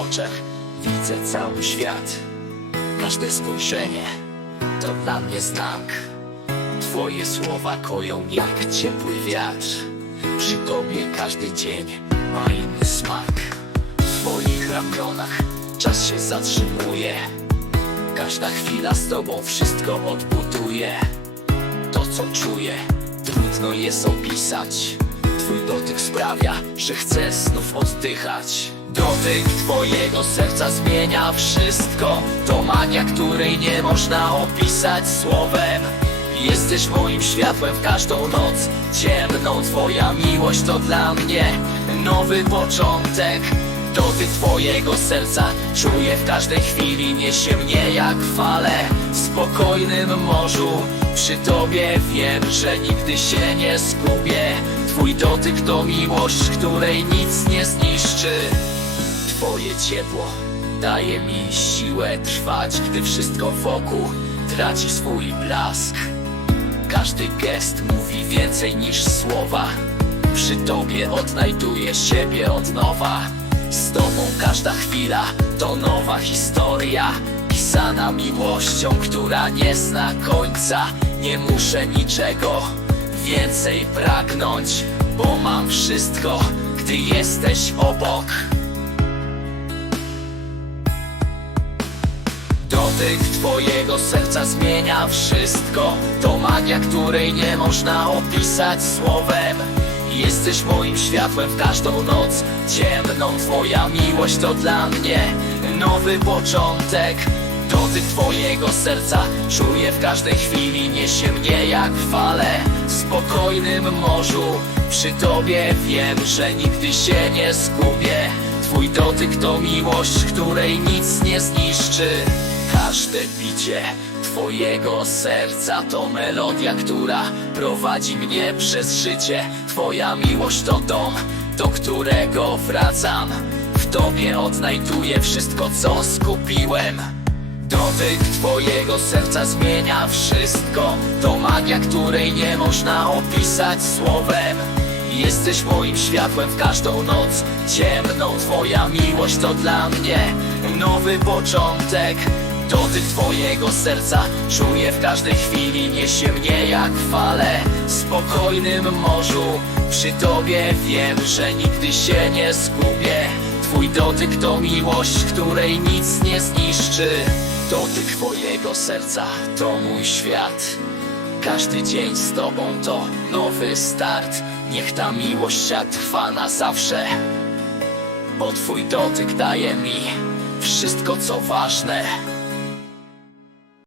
oczach widzę cały świat. Każde spojrzenie to dla mnie znak. Twoje słowa koją jak ciepły wiatr. Przy tobie każdy dzień ma inny smak. W twoich ramionach czas się zatrzymuje. Każda chwila z tobą wszystko odbuduje. To co czuję, trudno jest opisać. Twój dotyk sprawia, że chcę znów oddychać. Dotyk twojego serca zmienia wszystko. To magia, której nie można opisać słowem. Jesteś moim światłem w każdą noc. Ciemną twoja miłość to dla mnie Nowy początek. Dotyk twojego serca Czuję w każdej chwili Niesie mnie jak fale. W spokojnym morzu Przy tobie wiem, że nigdy się nie zgubię Twój dotyk to miłość, której nic nie zniszczy Twoje ciepło daje mi siłę trwać, gdy wszystko wokół traci swój blask. Każdy gest mówi więcej niż słowa. Przy tobie odnajduję siebie od nowa. Z tobą każda chwila to nowa historia. Pisana miłością, która nie zna końca. Nie muszę niczego więcej pragnąć, bo mam wszystko, gdy jesteś obok. Dotyk twojego serca zmienia wszystko. To magia, której nie można opisać słowem. Jesteś moim światłem w każdą noc. Ciemną twoja miłość to dla mnie Nowy początek. Dotyk twojego serca Czuję w każdej chwili. Niesie mnie jak fale W spokojnym morzu. Przy tobie wiem, że nigdy się nie zgubię. Twój dotyk to miłość, której nic nie zniszczy Każde bicie Twojego serca to melodia, która prowadzi mnie przez życie. Twoja miłość to dom, do którego wracam. W Tobie odnajduję wszystko, co skupiłem. Dotyk Twojego serca zmienia wszystko. To magia, której nie można opisać słowem. Jesteś moim światłem w każdą noc Ciemną. Twoja miłość to dla mnie Nowy początek Dotyk Twojego serca Czuję w każdej chwili Niesie mnie jak fale. W spokojnym morzu Przy Tobie wiem, że nigdy się nie zgubię. Twój dotyk to miłość, której nic nie zniszczy. Dotyk Twojego serca to mój świat. Każdy dzień z tobą to nowy start. Niech ta miłość trwa na zawsze Bo twój dotyk daje mi wszystko co ważne